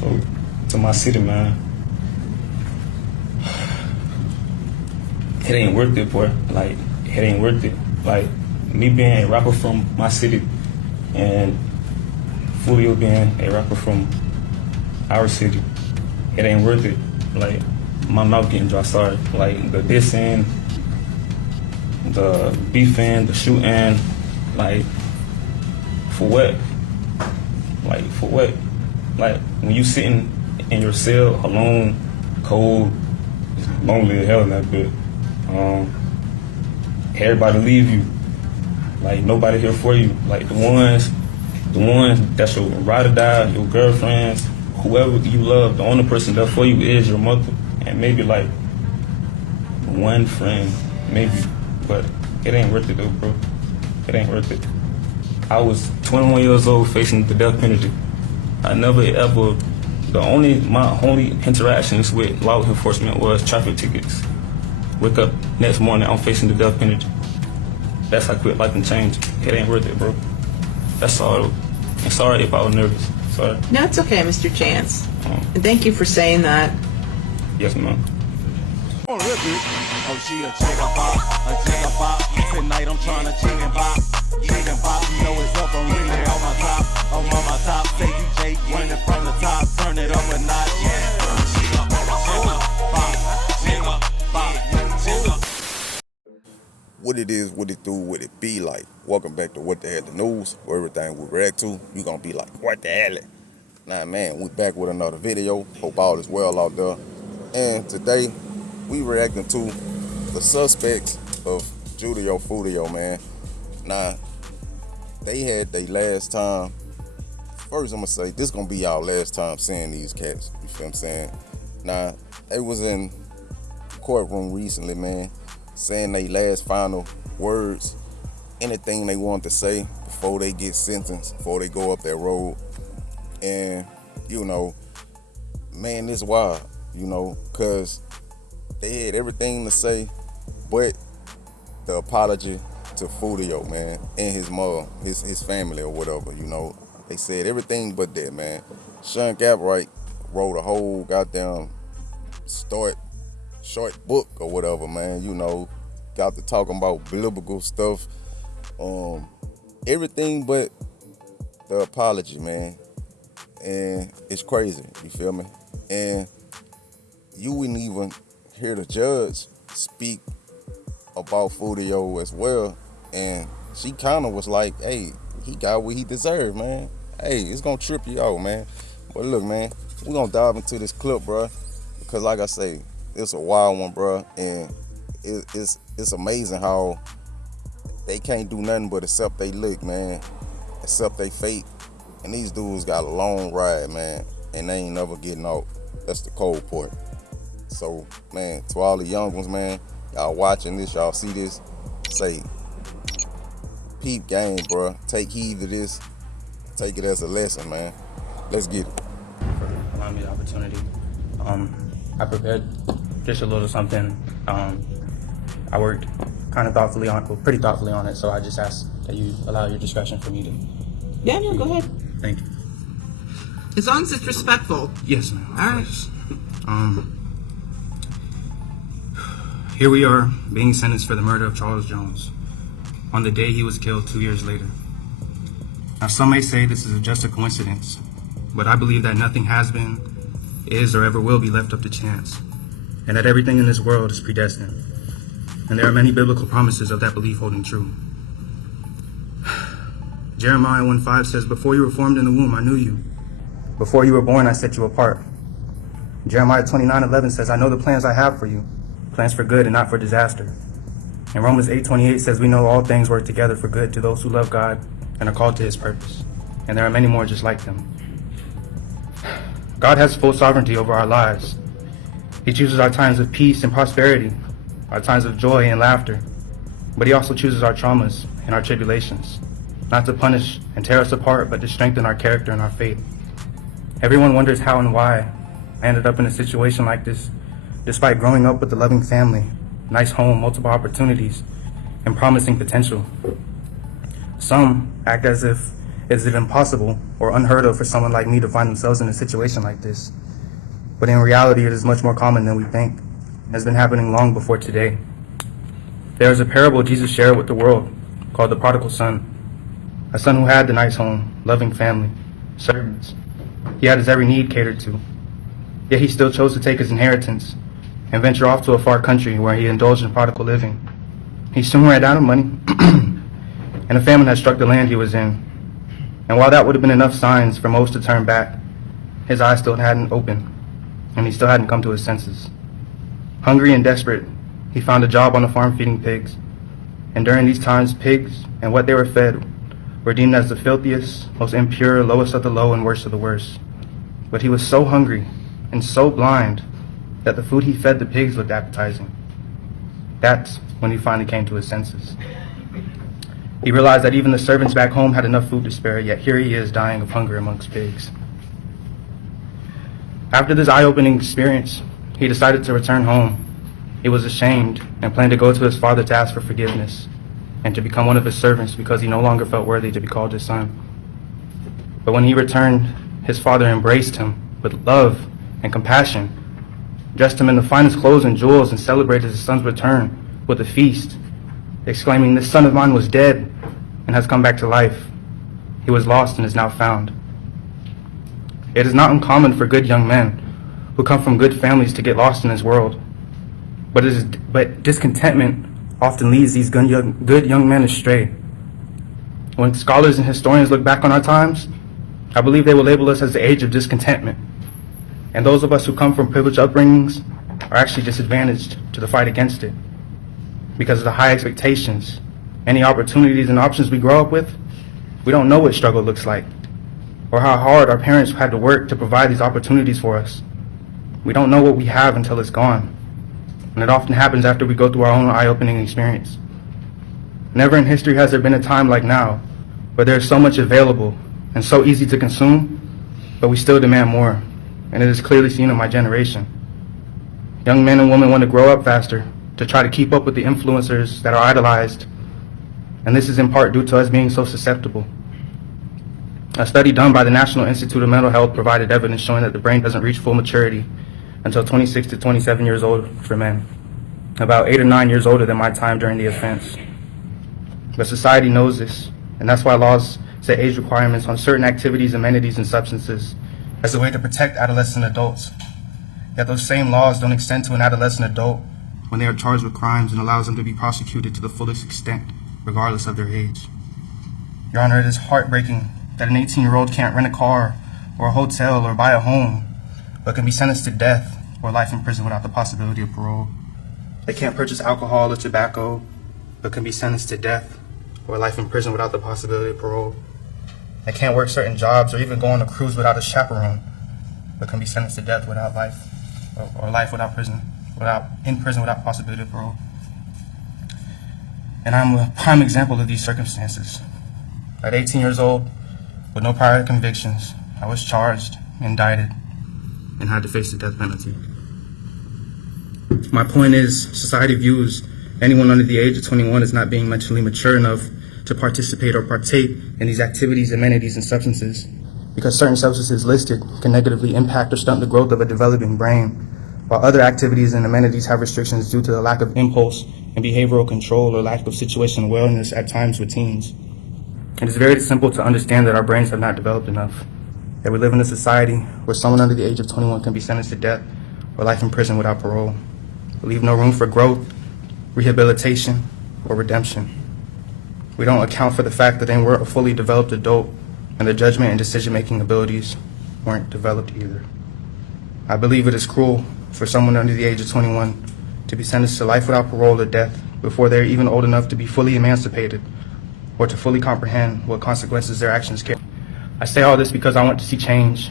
So, to my city, man, it ain't worth it, boy. Like, it ain't worth it. Like, me being a rapper from my city and Foolio being a rapper from our city, it ain't worth it. Like, my mouth getting dry, sorry. Like, the dissing, the beefing, the shooting, like, for what? Like, for what? Like, when you sitting in your cell alone, cold, it's lonely as hell in that bit. Everybody leave you. Like, nobody here for you. Like, the ones that's your ride or die, your girlfriends, whoever you love, the only person there for you is your mother. And maybe like one friend, maybe. But it ain't worth it though, bro. It ain't worth it. I was 21 years old facing the death penalty. I never ever, my only interactions with law enforcement was traffic tickets. Wake up next morning, I'm facing the death penalty. That's how quick life can change. It ain't worth it, bro. That's all. I'm sorry if I was nervous. Sorry. No, it's okay, Mr. Chance. And thank you for saying that. Yes, ma'am. Oh, she a jigga bop. Tonight I'm trying to jig and bop. You know it's up, I'm really on my top. I'm on my top, say you Jake, running from the top. Turn it up a notch, yeah. What it is, what it do, what it be like. Welcome back to What the Hell the News, where everything we react to, you gonna be like, what the hell? Nah, man, we back with another video. Hope all is well out there. And today, we reacting to the suspects of Julio Foolio, man. Now, they had their last time. First, I'm gonna say, this gonna be our last time seeing these cats. You feel what I'm saying? Now, they was in courtroom recently, man, saying their last final words, anything they want to say before they get sentenced, before they go up that road. And, you know, man, it's wild, you know, because they had everything to say but the apology to Foolio, man, and his mom, his family or whatever, you know. They said everything but that, man. Sean Gabright wrote a whole goddamn short book or whatever, man, you know, got to talking about biblical stuff, everything but the apology, man. And it's crazy, you feel me? And you wouldn't even hear the judge speak about Foolio as well, and she kind of was like, hey, he got what he deserved, man. Hey, it's gonna trip you out, man. But look, man, we're gonna dive into this clip, bro, because like I say, it's a wild one, bro, and it's amazing how they can't do nothing but accept they lick, man, accept they fate. And these dudes got a long ride, man, and they ain't never getting out. That's the cold part. So, man, to all the young ones, man, y'all watching this, y'all see this, say, peep game, bro. Take heed to this. Take it as a lesson, man. Let's get it. For allowing me the opportunity. I prepared just a little something. I worked kind of thoughtfully on, well, pretty thoughtfully on it, so I just ask that you allow your discretion for me to. Yeah, no, go ahead. Thank you. As long as it's respectful. Yes, ma'am. All right. Here we are, being sentenced for the murder of Charles Jones on the day he was killed 2 years later. Now, some may say this is just a coincidence, but I believe that nothing has been, is, or ever will be left up to chance, and that everything in this world is predestined. And there are many biblical promises of that belief holding true. Jeremiah 1:5 says, before you were formed in the womb, I knew you. Before you were born, I set you apart. Jeremiah 29:11 says, I know the plans I have for you, plans for good and not for disaster. And Romans 8:28 says, we know all things work together for good to those who love God and are called to his purpose. And there are many more just like them. God has full sovereignty over our lives. He chooses our times of peace and prosperity, our times of joy and laughter, but he also chooses our traumas and our tribulations, not to punish and tear us apart, but to strengthen our character and our faith. Everyone wonders how and why I ended up in a situation like this, despite growing up with a loving family, nice home, multiple opportunities, and promising potential. Some act as if is it impossible or unheard of for someone like me to find themselves in a situation like this? But in reality, it is much more common than we think. It has been happening long before today. There is a parable Jesus shared with the world called the prodigal son, a son who had the nice home, loving family, servants. He had his every need catered to. Yet he still chose to take his inheritance and venture off to a far country where he indulged in prodigal living. He soon ran out of money, and a famine had struck the land he was in. And while that would have been enough signs for most to turn back, his eyes still hadn't opened, and he still hadn't come to his senses. Hungry and desperate, he found a job on a farm feeding pigs. And during these times, pigs and what they were fed were deemed as the filthiest, most impure, lowest of the low, and worst of the worst. But he was so hungry and so blind that the food he fed the pigs looked appetizing. That's when he finally came to his senses. He realized that even the servants back home had enough food to spare, yet here he is dying of hunger amongst pigs. After this eye-opening experience, he decided to return home. He was ashamed and planned to go to his father to ask for forgiveness and to become one of his servants because he no longer felt worthy to be called his son. But when he returned, his father embraced him with love and compassion, dressed him in the finest clothes and jewels, and celebrated his son's return with a feast, exclaiming, "This son of mine was dead and has come back to life. He was lost and is now found." It is not uncommon for good young men who come from good families to get lost in this world. But discontentment often leads these good young men astray. When scholars and historians look back on our times, I believe they will label us as the age of discontentment. And those of us who come from privileged upbringings are actually disadvantaged to the fight against it. Because of the high expectations, any opportunities and options we grow up with, we don't know what struggle looks like, or how hard our parents had to work to provide these opportunities for us. We don't know what we have until it's gone. And it often happens after we go through our own eye-opening experience. Never in history has there been a time like now, where there is so much available and so easy to consume, but we still demand more. And it is clearly seen in my generation. Young men and women want to grow up faster, to try to keep up with the influencers that are idolized. And this is in part due to us being so susceptible. A study done by the National Institute of Mental Health provided evidence showing that the brain doesn't reach full maturity until 26 to 27 years old for men, about 8 or 9 years older than my time during the offense. But society knows this, and that's why laws set age requirements on certain activities, amenities, and substances as a way to protect adolescent adults. Yet those same laws don't extend to an adolescent adult when they are charged with crimes and allows them to be prosecuted to the fullest extent, regardless of their age. Your Honor, it is heartbreaking that an 18-year-old can't rent a car or a hotel or buy a home, but can be sentenced to death or life in prison without the possibility of parole. They can't purchase alcohol or tobacco, but can be sentenced to death or life in prison without the possibility of parole. They can't work certain jobs or even go on a cruise without a chaperone, but can be sentenced to death without life, or life without prison, in prison without possibility of parole. And I'm a prime example of these circumstances. At 18 years old, with no prior convictions, I was charged, indicted, and had to face the death penalty. My point is, society views anyone under the age of 21 as not being mentally mature enough to participate or partake in these activities, amenities, and substances, because certain substances listed can negatively impact or stunt the growth of a developing brain, while other activities and amenities have restrictions due to the lack of impulse and behavioral control or lack of situational awareness at times with teens. It is very simple to understand that our brains have not developed enough, that we live in a society where someone under the age of 21 can be sentenced to death or life in prison without parole. We leave no room for growth, rehabilitation, or redemption. We don't account for the fact that they weren't a fully developed adult and their judgment and decision-making abilities weren't developed either. I believe it is cruel for someone under the age of 21 to be sentenced to life without parole or death before they're even old enough to be fully emancipated or to fully comprehend what consequences their actions carry. I say all this because I want to see change.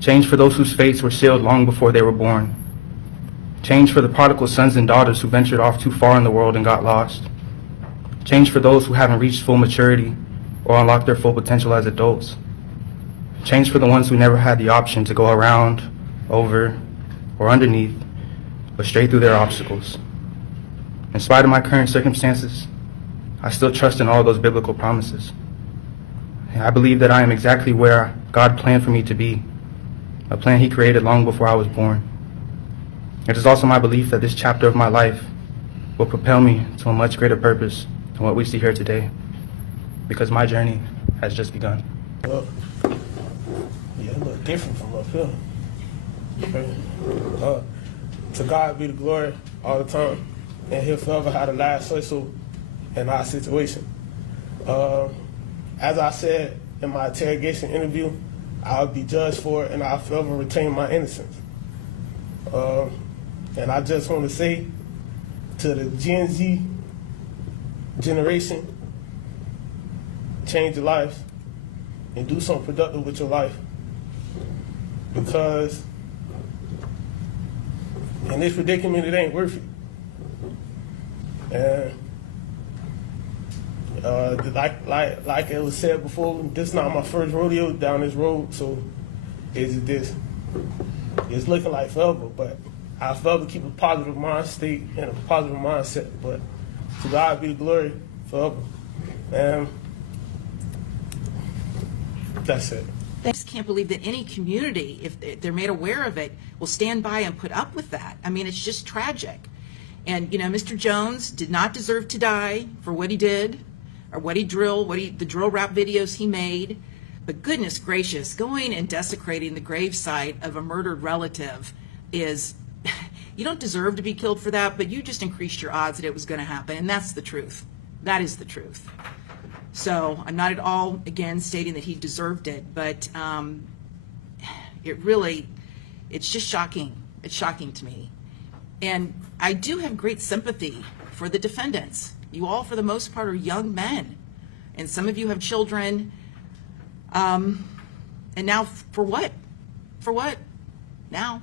Change for those whose fates were sealed long before they were born. Change for the prodigal sons and daughters who ventured off too far in the world and got lost. Change for those who haven't reached full maturity or unlocked their full potential as adults. Change for the ones who never had the option to go around, over, or underneath, but straight through their obstacles. In spite of my current circumstances, I still trust in all those biblical promises. I believe that I am exactly where God planned for me to be, a plan He created long before I was born. It is also my belief that this chapter of my life will propel me to a much greater purpose than what we see here today, because my journey has just begun. Well, yeah, it look different from up here. Okay. To God be the glory all the time, and He'll forever have the last say so in our situation. As I said in my interrogation interview, I'll be judged for it, and I'll forever retain my innocence. And I just want to say to the Gen Z generation, change your life and do something productive with your life. Because in this predicament, it ain't worth it. And like it was said before, this is not my first rodeo down this road, so it's looking like forever, but I forever keep a positive mind state and a positive mindset. But to God be the glory forever. And that's it. I just can't believe that any community, if they're made aware of it, will stand by and put up with that. I mean, it's just tragic. And, you know, Mr. Jones did not deserve to die for what he did or what he drilled, the drill rap videos he made. But goodness gracious, going and desecrating the gravesite of a murdered relative is, you don't deserve to be killed for that, but you just increased your odds that it was going to happen. And that's the truth. That is the truth. So I'm not at all, again, stating that he deserved it, but it's just shocking. It's shocking to me. And I do have great sympathy for the defendants. You all, for the most part, are young men. And some of you have children. And now, for what? For what? Now,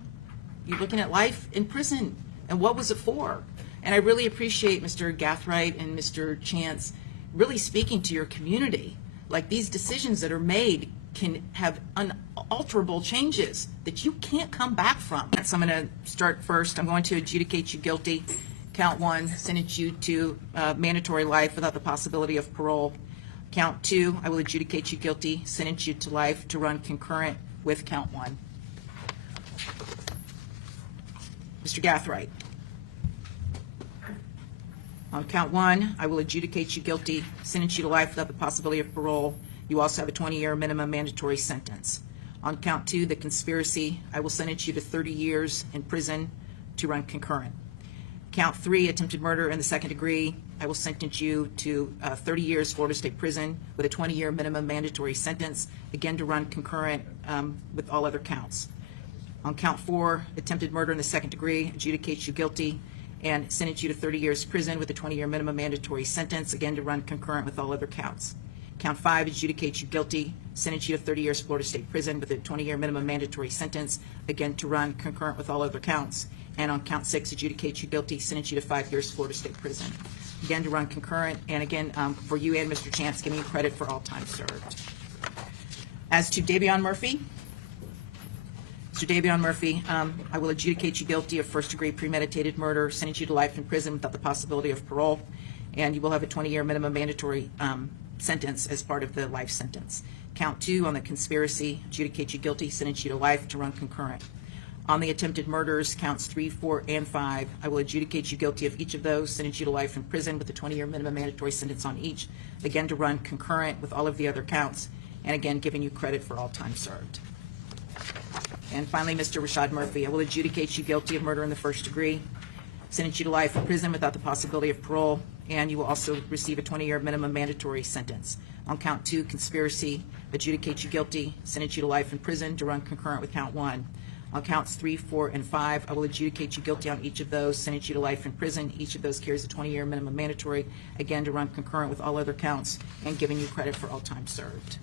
you're looking at life in prison. And what was it for? And I really appreciate Mr. Gathright and Mr. Chance really speaking to your community. Like, these decisions that are made can have unalterable changes that you can't come back from. So I'm going to start first. I'm going to adjudicate you guilty. Count 1, sentence you to mandatory life without the possibility of parole. Count 2, I will adjudicate you guilty, sentence you to life to run concurrent with count 1. Mr. Gathright. On count 1, I will adjudicate you guilty, sentence you to life without the possibility of parole. You also have a 20-year minimum mandatory sentence. On count 2, the conspiracy, I will sentence you to 30 years in prison to run concurrent. Count 3, attempted murder in the second degree, I will sentence you to 30 years Florida State Prison with a 20-year minimum mandatory sentence, again to run concurrent with all other counts. On count 4, attempted murder in the second degree, adjudicate you guilty and sentence you to 30 years prison with a 20-year minimum mandatory sentence, again to run concurrent with all other counts. Count 5, adjudicate you guilty, sentence you to 30 years Florida State Prison with a 20-year minimum mandatory sentence, again to run concurrent with all other counts. And on count 6, adjudicate you guilty, sentence you to 5 years Florida State Prison, again to run concurrent. And again, for you and Mr. Chance, giving you credit for all time served. As to Davion Murphy, Mr. Davion Murphy, I will adjudicate you guilty of first-degree premeditated murder, sentence you to life in prison without the possibility of parole, and you will have a 20-year minimum mandatory sentence as part of the life sentence. Count 2, on the conspiracy, adjudicate you guilty, sentence you to life to run concurrent. On the attempted murders, counts 3, 4, and 5, I will adjudicate you guilty of each of those, sentence you to life in prison with a 20-year minimum mandatory sentence on each, again to run concurrent with all of the other counts, and again giving you credit for all time served. And finally, Mr. Rashad Murphy, I will adjudicate you guilty of murder in the first degree, sentence you to life in prison without the possibility of parole, and you will also receive a 20-year minimum mandatory sentence. On count 2, conspiracy, adjudicate you guilty, sentence you to life in prison to run concurrent with count 1. On counts 3, 4, and 5, I will adjudicate you guilty on each of those, sentence you to life in prison. Each of those carries a 20-year minimum mandatory, again to run concurrent with all other counts, and giving you credit for all time served.